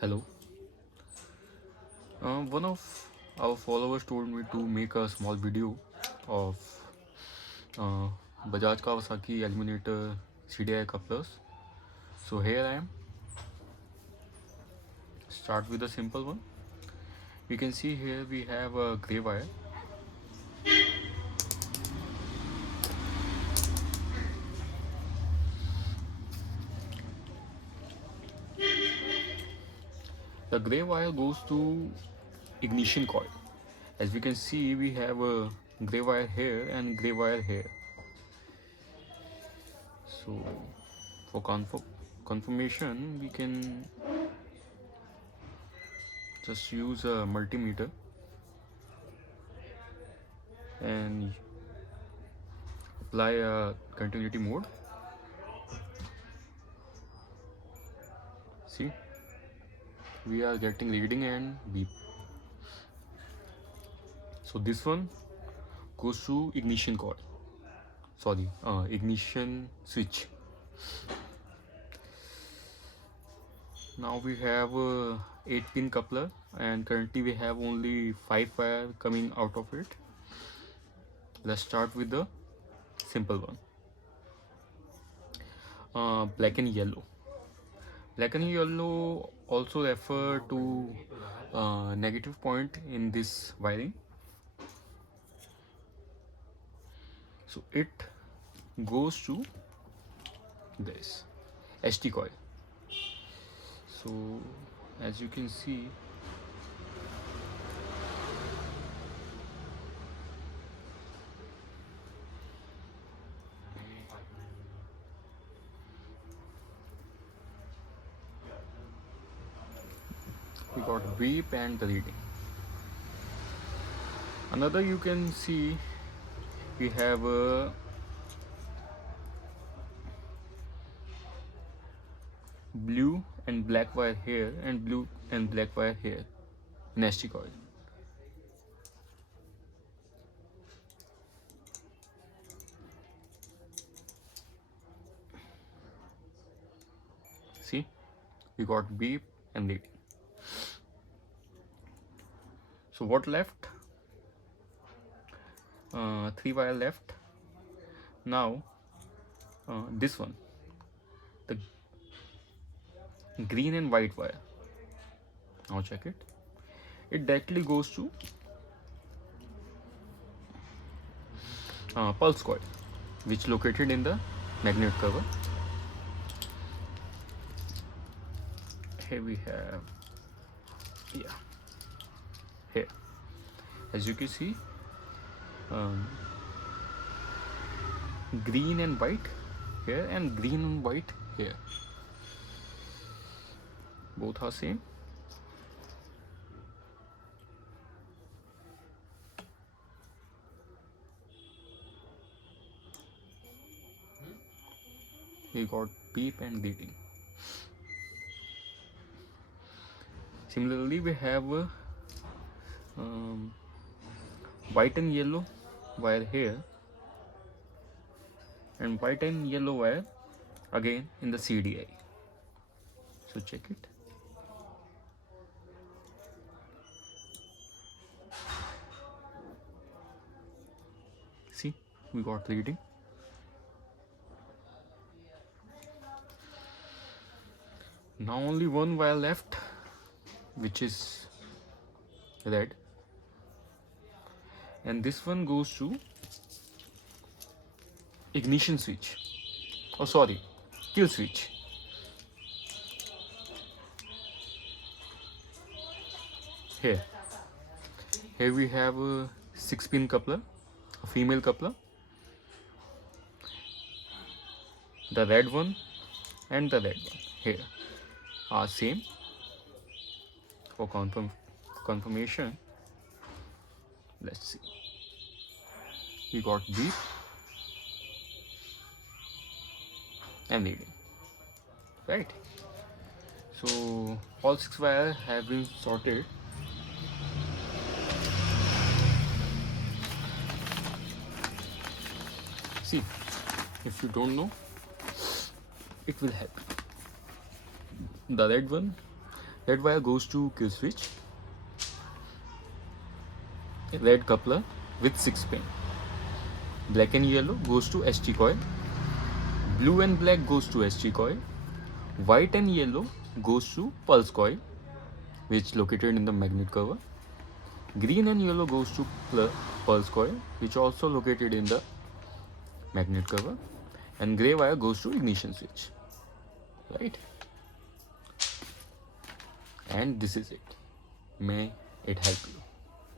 Hello. One of our followers told me to make a small video of uh, Bajaj Kawasaki Eliminator CDI couplers. So here I am. Start with a simple one. You can see here we have a grey wire. The grey wire goes to ignition coil. As we can see, we have a grey wire here and grey wire here. So for confirmation, we can just use a multimeter and apply a continuity mode. See, we are getting reading and beep. So this one goes to ignition coil. Sorry, ignition switch. Now we have a 8-pin coupler, and currently we have only 5 wire coming out of it. Let's start with the simple one. Black and yellow. Black and yellow also refer to negative point in this wiring. So it goes to this ST coil. So as you can see, we got beep and the reading. Another you can see we have a blue and black wire here and blue and black wire here in ST coil. See, we got beep and reading. So what left? 3 wire left. Now this one, the green and white wire. Now check it. It directly goes to pulse coil, which located in the magnet cover. Here we have, here, as you can see, green and white here and green and white here. Both are same. We got beep and reading. Similarly, we have white and yellow wire here and white and yellow wire again in the CDI. So check it. See, we got reading. Now only one wire left, which is red, and this one goes to ignition switch, oh sorry, kill switch. Here we have a 6-pin coupler, a female coupler. The red one and the red one here are same. For confirmation, let's see. We got beep and reading, right? So all 6 wires have been sorted. See, if you don't know, it will help. The red one Red wire goes to Q switch. Red coupler with 6 pin. Black and yellow goes to ST coil. Blue and black goes to ST coil. White and yellow goes to pulse coil, which located in the magnet cover. Green and yellow goes to pulse coil, which also located in the magnet cover. And gray wire goes to ignition switch, right? And this is it. May it help you.